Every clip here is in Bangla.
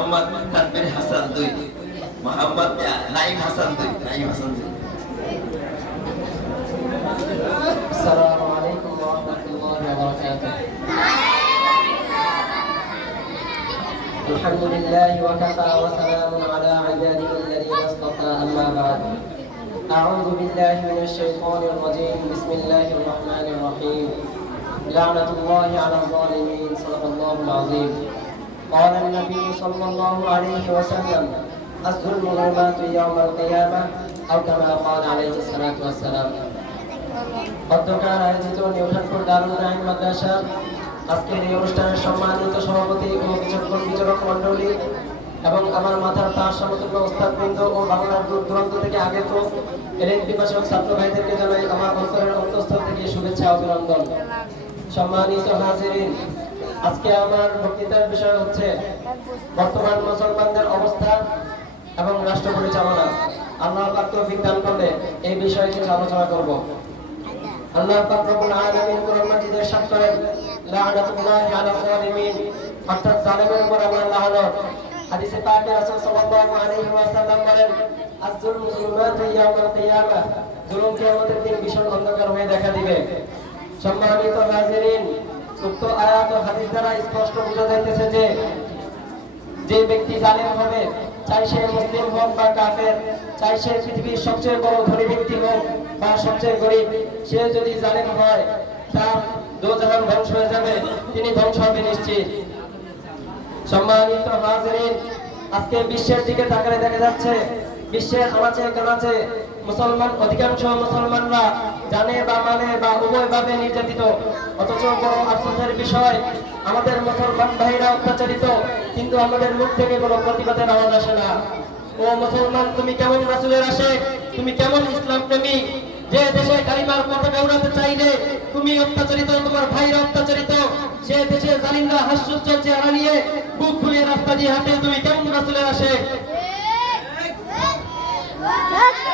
মোহাম্মদ তানভীর হাসান 2, মোহাম্মদ নাঈম হাসান 2, নাঈম হাসান 2। আসসালামু আলাইকুম ওয়া রাহমাতুল্লাহি ওয়া বারাকাতুহু। আলহামদুলিল্লাহি ওয়া কাফা ওয়া সালামুন আলা ইবাদিহি আল্লাযীনা ইসতাফা, আম্মা বা'দ। আউযু বিল্লাহি মিনাশ শাইতানির রাজীম। বিসমিল্লাহির রাহমানির রাহিম। লা'নাতুল্লাহি আলাল যালিমিন। সাদাকাল্লাহুল আযীম। قال النبي صلى الله عليه وسلم: الظلم ظلمات يوم القيامة، أو كما قال عليه الصلاة والسلام। অধ্যক্ষার আয়োজিত নিউটনপুর দারুল নাঈম মাদ্রাসা আজকের এই অনুষ্ঠানের সম্মানিত সভাপতি ও বিচারক মণ্ডলী এবং আমার মাথার তার সমতুল্য ওস্তাদবৃন্দ ও বাংলার দূর দূরান্ত থেকে আগত এলএম পিপাসক ছাত্র ভাইদেরকে জানাই আমার অন্তরের অন্তঃস্থল থেকে শুভেচ্ছা ও অভিনন্দন। সম্মানিত হাজিরিন, আজকে আমার বক্তৃতার বিষয় হচ্ছে বর্তমান মুসলমানদের অবস্থা এবং রাষ্ট্র পরিচালনা। আল্লাহ পাক তৌফিক দান করলে এই বিষয়ে কিছু আলোচনা করব। আল্লাহ পাক রব্বুল আলামিন কোরআন মাজিদে ইরশাদ করেন, লা'নাতুল্লাহি আলাল যালিমিন, অর্থাৎ জালেমের উপর আল্লাহর লানত। হাদিসে পাকে রাসূল সাল্লাল্লাহু আলাইহি ওয়াসাল্লাম বলেন, আয-যুলমু যুলুমাতু ইয়াওমাল কিয়ামাহ, জুলুম কিয়ামতের দিন ভীষণ অন্ধকার হয়ে দেখা দিবে। সম্মানিত হাজিরিন, উক্ত আয়াত ও হাদিস দ্বারা স্পষ্ট বোঝা যাইতেছে যে ব্যক্তি জালেম হবে, চাই সে মুসলিম হোক বা কাফের, চাই সে পৃথিবীর সবচেয়ে বড় ধনী ব্যক্তি হোক বা সবচেয়ে গরিব, সে যদি জালেম হয় তার দোজাহান ধ্বংস হয়ে যাবে, তিনি ধ্বংস হবে নিশ্চিত। সম্মানিত হাজিরিন, আজকে বিশ্বের দিকে তাকালে দেখা যাচ্ছে বিশ্বের আনাচে কানাচে মুসলমান, অধিকাংশ মুসলমানরা জানে বা মানে বা উভয়ভাবে নির্যাতিত। অথচ বড় আফসোসের বিষয়, আমাদের মুসলমান ভাইরা অত্যাচারিত, কিন্তু আমাদের মুখ থেকে কোনো প্রতিবাদের আওয়াজ আসে না। ও মুসলমান, তুমি কেমন রাসূলের আশিক, তুমি কেমন ইসলাম প্রেমী, যে দেশে কালিমার পতাকা উড়াতে চাইলে তুমি অত্যাচারিত, তোমার ভাইরা অত্যাচারিত, সে দেশে জালিমরা হাস্যোজ্জ্বল চেহারা নিয়ে বুক ফুলিয়ে রাস্তা দিয়ে হাঁটে, তুমি কেমন রাসূলের আশিক?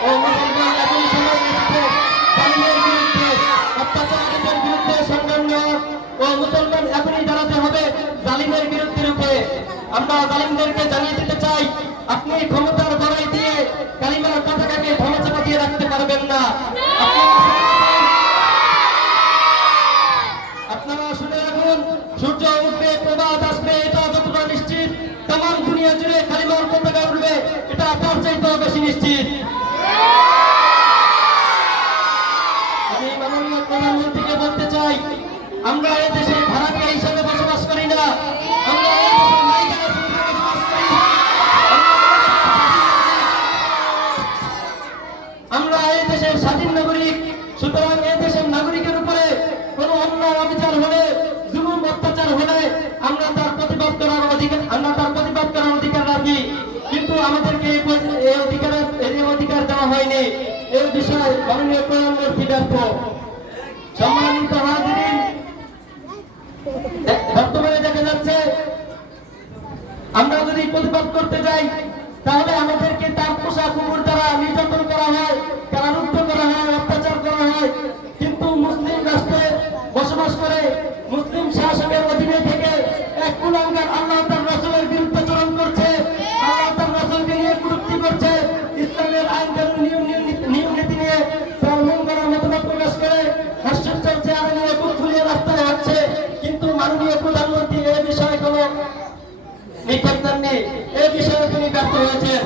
ও মুসলমান, এখনই সময় এসেছে জালিমের বিরুদ্ধে, অত্যাচারীদের বিরুদ্ধে সংগ্রাম নেওয়ার। ও মুসলমান, এখনই দাঁড়াতে হবে জালিমের বিরুদ্ধে রুখে। আমরা জালিমদেরকে জানিয়ে দিতে চাই, আপনি ক্ষমতার বড়াই দিয়ে কালিমার পতাকাকে ধামাচাপা দিয়ে রাখতে পারবেন না। আপনারা শুনে রাখুন, সূর্য উঠবে, প্রভাত আসবে, এটা যতটা নিশ্চিত, তামাম দুনিয়া জুড়ে কালিমার পতাকা উঠবে, এটা তার চাইতেও বেশি নিশ্চিত। আমি মাননীয় প্রধানমন্ত্রীকে বলতে চাই, আমরা এই দেশে ভাড়াটিয়া হিসাবে বসবাস করি না, আমরা এই দেশে মালিকানা সূত্রে বসবাস করি। আমরা এই দেশের স্বাধীন নাগরিক, সুতরাং এই দেশের নাগরিকের উপরে কোনো অন্যায় অবিচার হলে, জুলুম অত্যাচার হলে আমরা তার প্রতিবাদ করার অধিকার রাখি। কিন্তু আমাদেরকে এই অধিকার দেওয়া হয়নি। এই বিষয়ে মাননীয় প্রধানমন্ত্রী ব্যর্থ। সম্মানিত হাজিরিন, বর্তমানে দেখা যাচ্ছে আমরা যদি প্রতিবাদ করতে যাই তাহলে আমাদেরকে তার পোষা কুকুর দ্বারা নির্যাতন করা হয়, কারারুদ্ধ করা হয়, অত্যাচার করা হয়। কিন্তু মুসলিম রাষ্ট্রে বসবাস করে মুসলিম শাসনের অধীনে থেকে এক কুলাঙ্গার আল্লাহ তার রাসূলের বিরুদ্ধাচরণ করছে, আল্লাহ তার রাসূলকে নিয়ে কটূক্তি করছে, ইসলামের আইন কানুন নিয়ম নীতি নিয়ে তার মন গড়া মতবাদ প্রকাশ করে হাস্যোজ্জ্বল চেহারা নিয়ে বুক ফুলিয়ে রাস্তায় হাঁটছে। কিন্তু মাননীয় প্রধানমন্ত্রী এই বিষয়ে কোনো নির্দেশ দেননি, এই বিষয়ে তিনি ব্যর্থ হয়েছেন।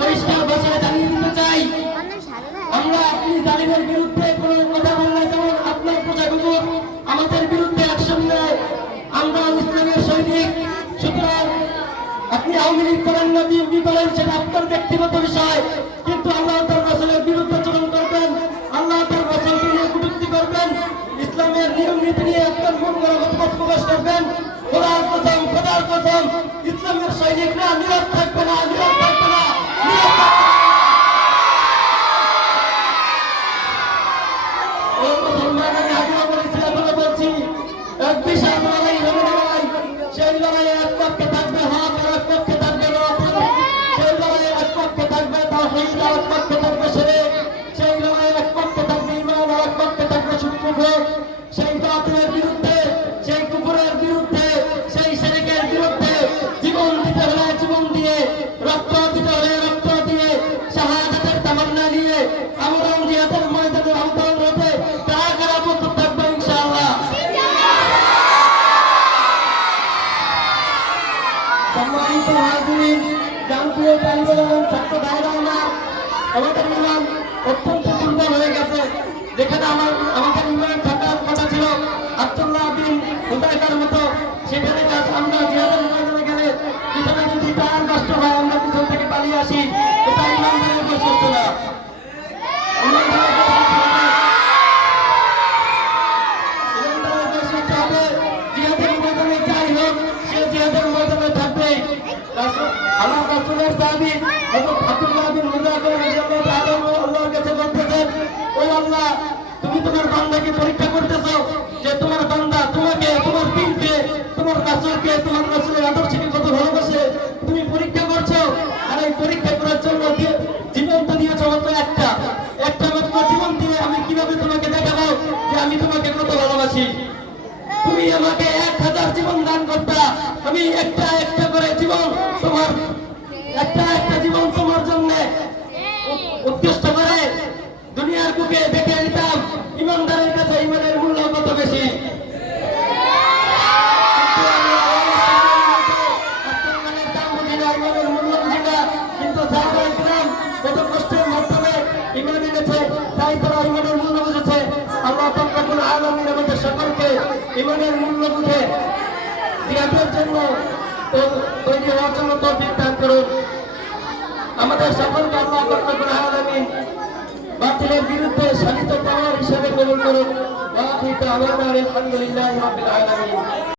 পরিষ্কার ভাষায় জানিয়ে দিতে চাই, আমরা আপনি জালিমের বিরুদ্ধে কোনো কথা বললে যেমন আপনার প্রজা কুকুর আমাদের বিরুদ্ধে অ্যাকশন নেয়, আমরা ইসলামের সৈনিক। সুতরাং আপনি আওয়ামী লীগ করেন না বিএনপি করেন, সেটা আপনার ব্যক্তিগত বিষয়, কিন্তু আল্লাহ তার রাসূলের বিরুদ্ধাচরণ করবেন, আল্লাহ তার রাসূলকে নিয়ে কটূক্তি করবেন, ইসলামের নিয়ম নীতি নিয়ে আপনার মন গড়া মতবাদ প্রকাশ করবেন। খোদার কসম, ইসলামের সৈনিকরা নীরব থাকবে না, নীরব থাকবে না, নীরব থাকবে না। ও মুসলমান, আমি আগেও বলেছিলাম, বলছি, এক বিশাল লড়াই হবে, লড়াই। সেই লড়াইয়ে এক পক্ষে থাকবে হক, আর এক পক্ষে থাকবে বাতিল। সেই লড়াইয়ে এক পক্ষে থাকবে তাওহীদ, আর এক পক্ষে থাকবে শিরক। সেই লড়াইয়ে এক পক্ষে থাকবে ঈমান, আর এক পক্ষে থাকবে শুকর। সেই বাতিলের বিরুদ্ধে সম্মানিত হাজিরিন, জাতীয় তালিবান এবং ছাত্র ভাইরা আমার, আমাদের ইমাম অত্যন্ত দুর্বল হয়ে গেছে। যেখানে আমাদের ইমাম থাকার কথা ছিল আব্দুল্লাহ বিন হুদায়ফার মতো, সেখানে আমরা জিহাদের ময়দানে গেলে পিছনে যদি তার কষ্ট হয় আমরা পিছন থেকে পালিয়ে আসি, এটা ইমামদের বৈশিষ্ট্য না। ইমামদের বৈশিষ্ট্য হবে জিহাদের ময়দানে যাই হোক সে জিহাদের ময়দানে থাকবে। আমার রাসূলের সাহাবী হযরত আব্দুল্লাহ বিন হুদায়ফা রাদিয়াল্লাহু তাআলা আল্লাহর কাছে বলতেছেন, ও আল্লাহ, তুমি তোমার বান্দাকে পরীক্ষা করতেছো যে তোমার বান্দা তোমাকে, তোমার দিনকে, তোমার রাসূলকে, তোমার রাসূলের আদর্শকে কত ভালোবাসে, তুমি পরীক্ষা করছো। আর এই পরীক্ষা করার জন্য জীবন তো দিয়েছো মাত্র একটা মাত্র জীবন দিয়ে আমি কিভাবে তোমাকে দেখাবো যে আমি তোমাকে কত ভালোবাসি। তুমি আমাকে 1000 জীবন দান করতা, আমি একটা করে জীবন তোমার, একটা জীবন তোমার জন্য উৎকৃষ্ট করে দুনিয়ার বুকে দেখে নিতাম ইমানদারের কাছে ইমানের মূল্য কত বেশি। কিন্তু সাহাবায়ে কিরাম কত কষ্টের মাধ্যমে ইমান এনেছে, তাই তারা ইমানের মূল্য বুঝেছে। আল্লাহ পাক রব্বুল আলামিন আমাদের সকলকে ইমানের মূল্য বুঝে জিহাদের জন্য তৈরি হওয়ার জন্য তৌফিক দান করুন। আমাদের সকলকে আল্লাহ পাক রব্বুল আলামিন বাতিলের বিরুদ্ধে শানিত পাওয়ার হিসেবে কবুল করুন। ওয়া আখিরু দাওয়ানা আলহামদুলিল্লাহি রাব্বিল আলামিন।